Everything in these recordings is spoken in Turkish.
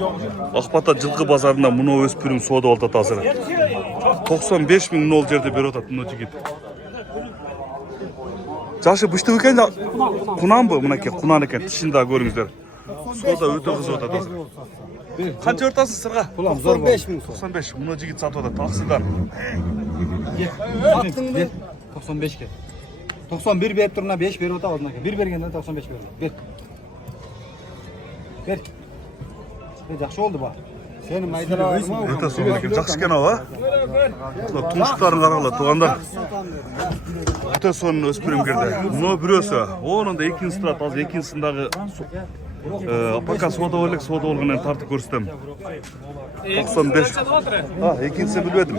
Akbata жылқы базарында мұны өспірім сода олда тазыр. 95 мың нол жерде бері отат мұны жігіт. Жашы бұшты өкен құнан бұ мұнеке, құнан екен, тішінде көріңіздер. Сода өте қызы отат тазыр. Қанша ортасы сырға? 95 мың. 95, мұны жігіт сатып отат, тақсыдан. 95-ке. 91 berip turuna 5 berip otağı odunake. 1 bergenden 95 berip. Ber. Жақсы oldu bak. Senin maydalarım var. Өте соны екен, жақсы екен ау, а? Тұмшықтарын қарағыла, туғандар. Өте соның өспірім керді. Мұны бүресі, оның да екіншісі тұрады, аз екіншісіндағы апака сода олғанен тартып көрістім. 95. Екіншісі білбедім.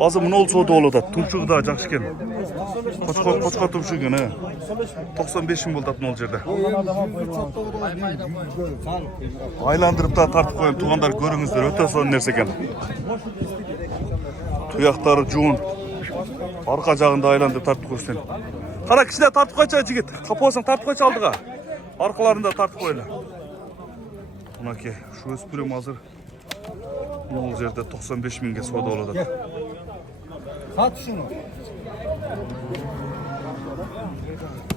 Азы мұны ол сода олыда, тұмшығы да жақсы екен. Қошқа тұмшығы екен, 95 мың болдатын ол жерде. Айландырып та тартып қойын, туғандар көріңіздер, өте соның нәрсе екен. Тұяқтары жуын. Арқа жағында айландырып тартып көрсен. Қара кішіне тартып қойча жігіт. Қапы тартып қойча алдыға. Арқаларында тартып қойлы. Мұнаке, шу өспірем азыр. Ол жерде 95 мыңға сода олады. Sat şunu.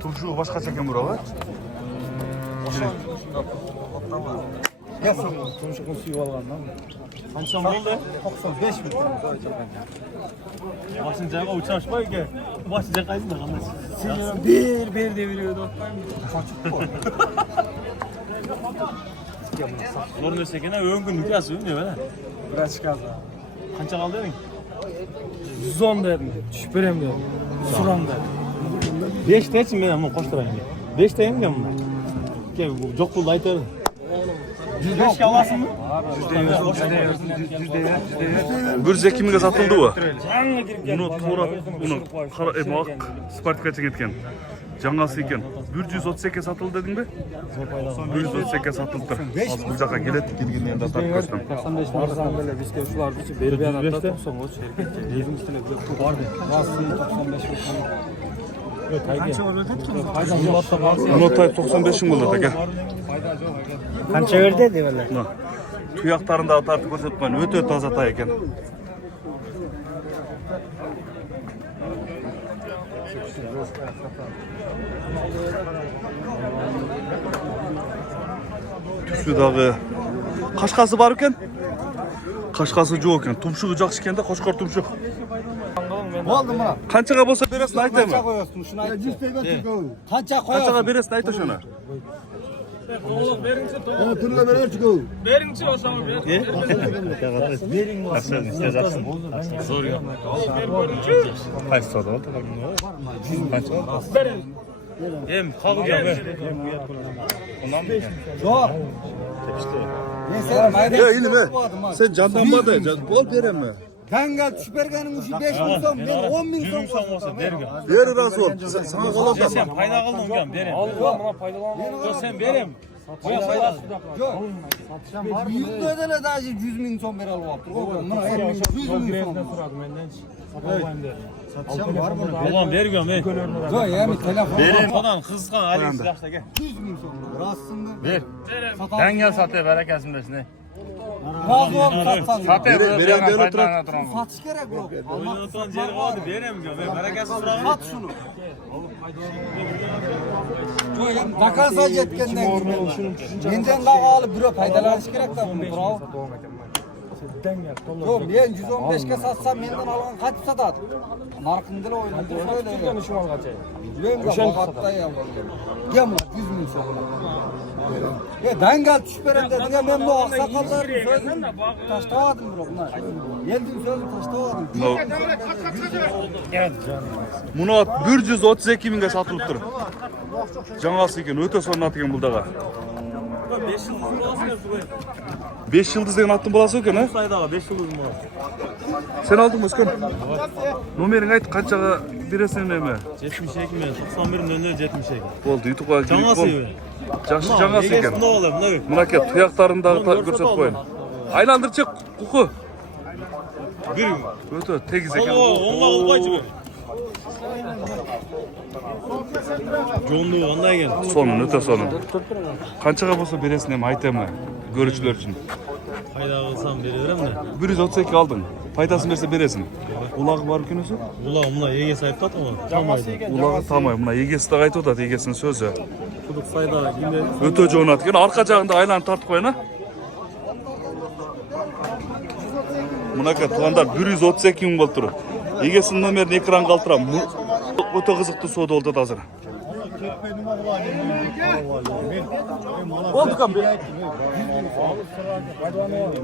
Turşu başka çeken buralar. Gel sen. Turşu suyu alğandan. Kaçtan oldu? 95 bin. Başıncağa uçaşma ki. Başıncağa kaydın da kalmaz. Bir deviriyordu. Sorun ösekene ön gün nükası ön diyor böyle. Biraz çıkar. Kança kaldı dedin? 110 dedim. Şüpherem dedim. Suram dedim. 5 teçim ben ama koşturayım diye. 5 teyim diyorum ben. Gel bu çok buldu aytarım. 105 alasın mı? Bir zekimiga satıldı bu. Bunu Torat, bunu emak Spartak'a çeketken. Жаңасы екен. 138'e satıldı dedin mi? 138'e satıldı. Az bu жаққа келеді, келгеннен де тартып көрсем. 95 marsan böyle biz kevşular için beri bir anatta 90 o şirket. Bizim üstüne bir vardı. Vasfın 95 bin. Notay 95 мың болды, gel. Kança verdi diyorlar. Tuyaqlarında tartып көрсеткен, өте таза тай екен. Түсідағы қашқасы бар екен? Қашқасы жоқ екен. Тұмшығы жақсы екен де, қошқар тұмшық. Oldu mu? Қаншаға болса бересін айтайын Kança mı? koyuyorsun şunu ayt. Kança Қаншаға koyuyorsun. бересін айта şunu. Berinci o zaman ver. Zor ya. Kaç soda oldu? Hem kalkacağım he. Yok. Neyse mayda. Ya ilmi, sen candan bada, bol verem mi? Sen gel süpergenin uçu 5 bin son, ben 10 bin son. 20 son olsa dergin. Ver razı ol. Sana kalan Sen payda kaldın hocam berem. Yok sen berem. Yok. Büyük de ödele daha 100 bin son ver alıp yaptır. Buna 100 bin son. Satacağım var mı? Ulan vermiyorum he. Yok yani telefon. Berem falan kızgan Ali silahta gel. 100 bin son. Aslında. Ver. Ben gel satıyor bereketsin desine. Razı ol satsan. Satıyor. Verem gel otur. Satış gerek yok. Oyun oturan yeri vardı berem diyorum. Berekesiz bırakın. Sat şunu. Yok yani takarsa yetkenden gibi. Benden daha alıp büro paydalanış gerek de bunu bravo. Yok ben 115'ke satsam benden alan kaç satat? Narkındırı oynadı öyle öyle. Biliyorum da bakatta yavrum. Gel mi? 100 bin sonra. Ya ben gel tüşperem dedin ya ben bu aksakallarım sözüm taştavadım bro bunlar. Geldim sözüm taştavadım. Мұны 132 мыңға сатылып тұр. Жаңасы екен, өте соны ат екен бұлдаға. 5 yıldız деген аттың баласы екен, ә? Saydaға 5 yıldızım var. Sen aldың ба өскен? Номерің айт, қаншаға бересің еме? 72 мен 91 72. Болды, ютубқа Жаңасы екен. Жақсы жаңасы екен. Мұна ке, тұяқтарындағы көрсет қойын. Айландырчық, құқы. Өте тегіз екен. Оңға ұлғай жібер. Жоğunluğu ondan ekan. Sonun öte sonun. Qanchaga bo'lsa berasың ham aytaymi görüşçüler için. Пайда кылсам бере берем да. 132 aldın. Пайдасын берсе бересің. Улағы бар күнүсү? Ulan mына эгеси айтып атат го. Тамайды. Улағы тамай. Мына егесі да айтып атат, егесінің сөзі. Кудук сайда кимде? Өтө жоонат экен. Арка жагында айланып тартып коеюн а. Мынакей туугандар 132 миң болуп тур. Егесинин номерин экранга калтырам. Өтө кызыктуу соода болуп атат азыр. Oldu kam.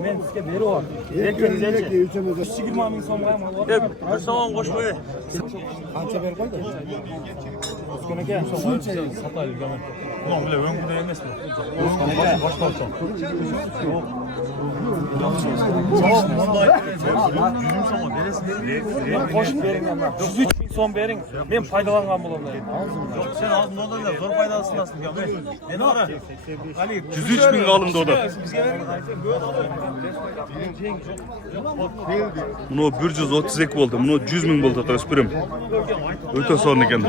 Men sizga beryapman. Lekin 120 ming so'mga ham olib. Bir so'm qo'shmay. Qancha berib qo'ydi? O'zgan aka, shuncha sotaylik men. Ulan bile öngüde emasmi? O'zgan aka, boshqacha. Yo'q. Qo'shib bering ham. 103 ming so'm bering. Men foydalangan bo'laman. Yo'q, sen aldın ondan da zor faydasındasın ya. Men ora. 103 ming alındı o da. Muno 132 boldu. Muno 100 ming boldu da öspürüm. Öte sorun eken.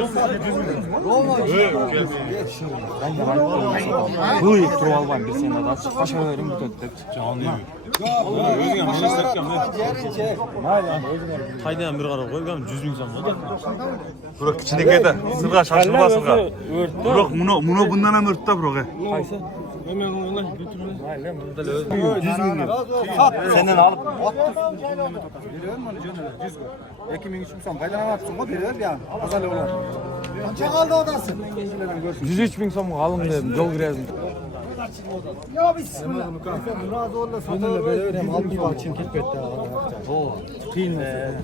Bu ilk tur alban bir sene daha çıkışa verin bu tepki canlı. Özüne men istetken men. Taydan bir qarab qo'ygan 100 ming so'm bo'ldi. Biroq kichikda sirga shashilmasinga. Biroq muno bundan ham o'rtda biroq. Qaysi? Men undan götürme. Mayli, bunda o'zi 100 ming. Senden alıp 2 ming 3 ming so'm foydalanyapsın go berer ya. Azal olar. Qancha qoldi odasi? 103 ming so'mga alım dedim, yol girezdim. Ya bismillah. Murat oğlu sonunda böyle hem aldım bak için ketpetdi. O. Qiyin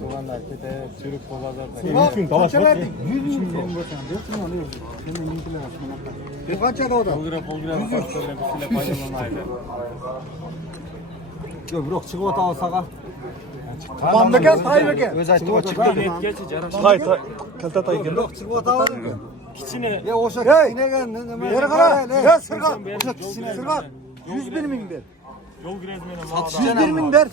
bo'lganlar kete, sürüp bozorda. 3 ming talash verdik. 100 ming so'm bo'lsa, yo'qmi ana yo'q. Senin minkiler aslında. Bu qancha da Polgira sizlar foydalanaydi. Yo'q, biroq chiqib o'ta olsaga. Mamlakat Tayyip aka. O'zi aytdi, o chiqdi. Netgacha jarash. Tay kalta tay ekan. Biroq chiqib o'ta oldi. Kichine. Ya o'sha kichinaga nima? Beri qara. Ya sirqa. O'sha kichina. Sirqa. 101 ming ber. Yol girezdim men. 101 ming ber.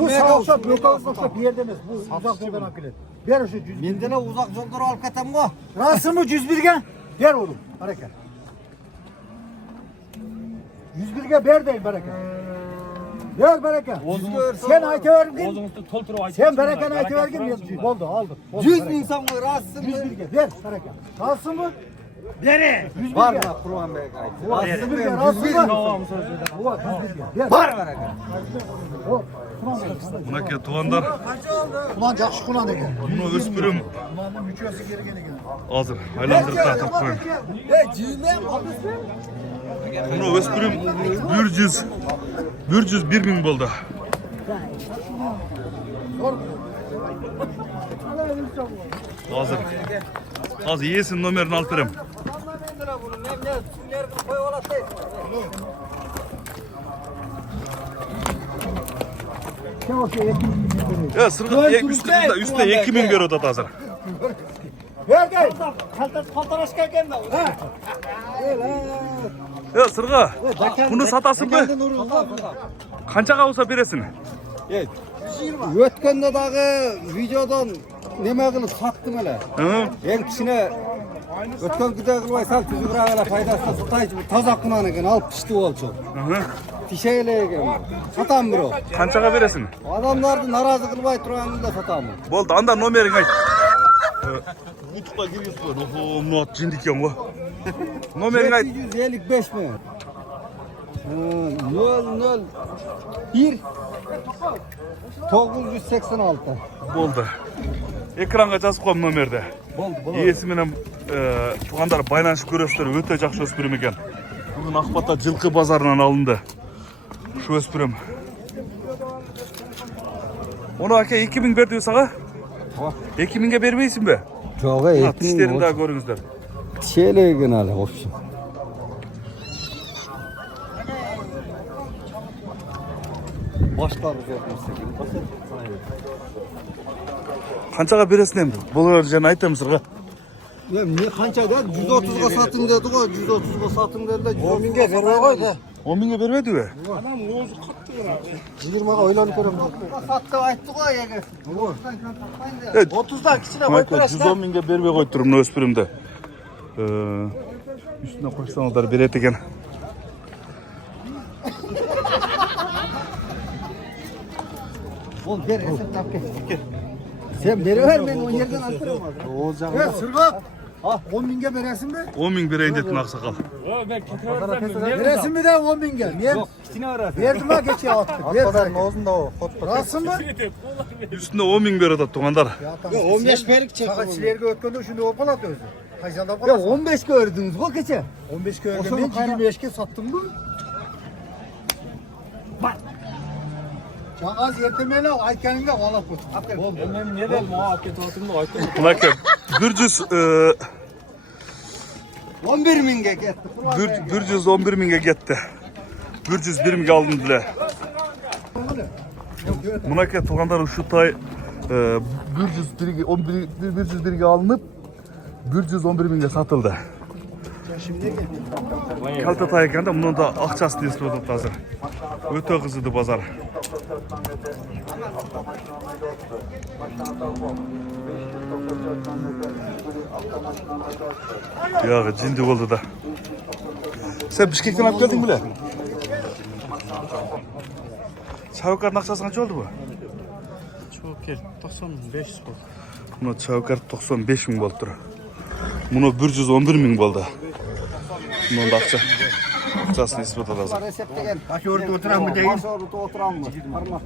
Bu sağolsa blokaolsa bir yerde emas. Bu uzak yoldan olib keladi. Ber o'sha 100. Menden uzak yoldan olib ketam-ku. Rasmi 101 ga ber oğlum. Baraka. 101 ga ber deyin baraka. Ber baraka. Sen aytavergin. O'zingizda to'ltirib aytib. Sen barakani aytavergin. Bo'ldi, oldim. 100 ming so'm rasmi 101 ga ber baraka. Rasmi bere. 101 var mı Kurban Bey aytdi. Rasmi 101 ga rasmi. Var baraka. Mınakey tuvandar. Ulan жақсы құлан екен. Muno öspürüm Ulanın müçösü gereken eкен. hazır. Aylandırıp tartıp koyun. Muno öspürüm 101 ming boldu. Hazır. Hazır yesin numarini alıp verem. Ya sırga üstte 2 ming veriyor da hazır. Ver gel. Kaltaraş gelken de. Ya sırga bunu satasın mı? Qanchaga olsa beresin? Өткенде дағы видеодан неме қылып саттым әлі. Ең кішіне өткен күде қылбай сал түзігірақ әлі пайдасына сатайшы таза құнан екен алып пішті болчу. Тишейлі екен. Сатам бұру. Qanchaga beresin? Адамдарды наразы қылбай тұрғанында сатамын. Болды, анда номерин ayt. Utukta giriyorsun. Oho, bunu at cindik yan o. Номерин ayt. 755 mi? 001 986. Болды. Ekranға жазып қойым номерді. Болды. Иесі менен туғандар байланышып көресіздер, өте жақсы өспірім екен. Бүгін Ақпатта жылқы базарынан алынды. Шу өспірім. Оны әке 2000 берді саға? 2000'e бермейсің бе? Жоға 2000. Тіштерін daha көріңіздер. Тишейлеген әлі, общем. Başlar güzel. Qanchaga berесің енді? Бұл жерін айтамын сырға. Ne kança da 130'a satın dedi o 130'a satın dediler 110 binge vermeye koydu. 10 binge bermedi mi? Adam o'zi qattiq beradi. 20'ga oylanıp koyalım. Sattı aytdı koy ya. Evet. 30'dan kichine Michael 110 binge bermey qo'yib turibman o'spirimda. Üstüne koysanlar bir et eken. Oğlum ver Esat tap gel. Sen beri ver ben o yerden atırım. Oğuzcan. Ya Sırgat. Ha 10 binge veresin mi? 10 bin birey indetin aksakal. Veresin mi de 10 binge? Niye? Kitine arası. Verdim ha geçe attık. Ver. Ağzında o. Rahatsın mı? Üstünde 10 bin birey de tuğanlar. Ya 15 perik çek. Fakat çilerge ötkende şimdi opalat özü. Kaçanda Ya opalat. 15 gördünüz bu geçe. 15 O köylü sonra ben 25'ke sattım mı? Bak. Çağaz yertemeyle aykeninde valat bu. Aferin. Ben ne dedim ha afiyet olsun da aytım. Bırakın. Bürcüz 11 minge gitti. Bürcüz 11 binge gitti. Bürcüz 1 binge aldın dile. Buna ki tuğanlar şu tay Bürcüz 1'ge alınıp Bürcüz 11 binge satıldı. Kalta tayken de bunun da akçası istiyordu hazır. Öte kızıdı pazar. Ya cindik oldu da. Sen Bişkek'ten alıp geldin bile. Çavukar nakçası kaç oldu bu? Çok gel. 95 oldu. Buna çavukar 95 bin oldu. Buna 111 bin oldu. Bunun da akçasını ispat lazım. Resepte gel. Kaç orada oturan mı değil? Kaç orada oturan mı? Parmak.